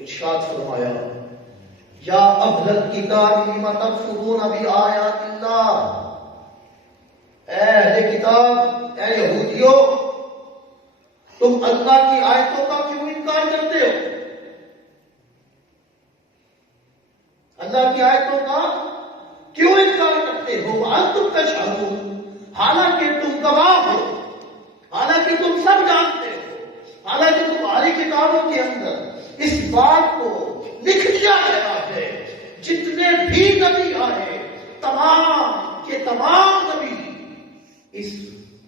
ارشاد فرمایا یا اہل الکتاب لم تکفرون بآیات اللہ، اے اہل کتاب، اے یہودیو، تم اللہ کی آیتوں کا کیوں انکار کرتے ہو؟ اللہ کی آیتوں کا کیوں انکار کرتے ہو؟ وانتم تشہدون، حالانکہ تم گواہ ہو، حالانکہ تم سب جانتے ہو، حالانکہ تمہاری کتابوں کے اندر اس بات کو لکھ دیا گیا ہے جتنے بھی نبی آئے تمام کے تمام نبی اس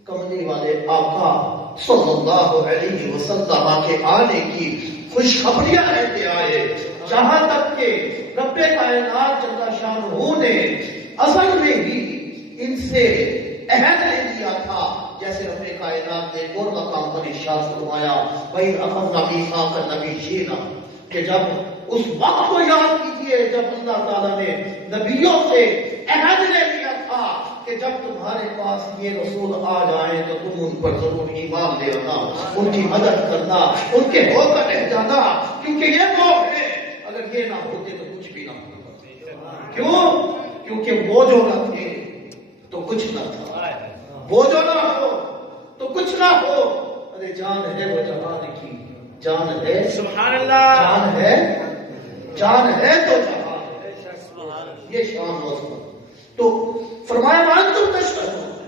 کملی والے آقا صلی اللہ علیہ وسلم کے آنے کی خوشخبریاں لیتے آئے، جہاں تک کہ رب کائنات جل شانہ نے اصل میں ہی ان سے عہد لے لیا تھا، جیسے رب کائنات نے ایک اور مقام پر ارشاد فرمایا وَإِذْ أَخَذْنَا مِيثَاقَ النَّبِيِّينَ، کہ جب اس وقت کو یاد کیجیے جب اللہ تعالیٰ نے نبیوں سے عہد لے لیا تھا کہ جب تمہارے پاس یہ رسول آ جائیں تو تم ان پر ضرور ایمان لے آنا، ان کی مدد کرنا، ان کے ہو کر رہ جانا، کیونکہ یہ وہ ہے، اگر یہ نہ ہوتے تو کچھ بھی نہ ہوتا۔ کیوں؟ کیونکہ وہ جو نہ تھے تو کچھ نہ تھا، وہ جو نہ ہو تو کچھ نہ ہو۔ ارے جان ہے وہ جہان کی، جان ہے سبحان اللہ، جان ہے، جان ہے تو جہان ہے، یہ شان موضوع۔ تو فرمایا وانتم تشہدون،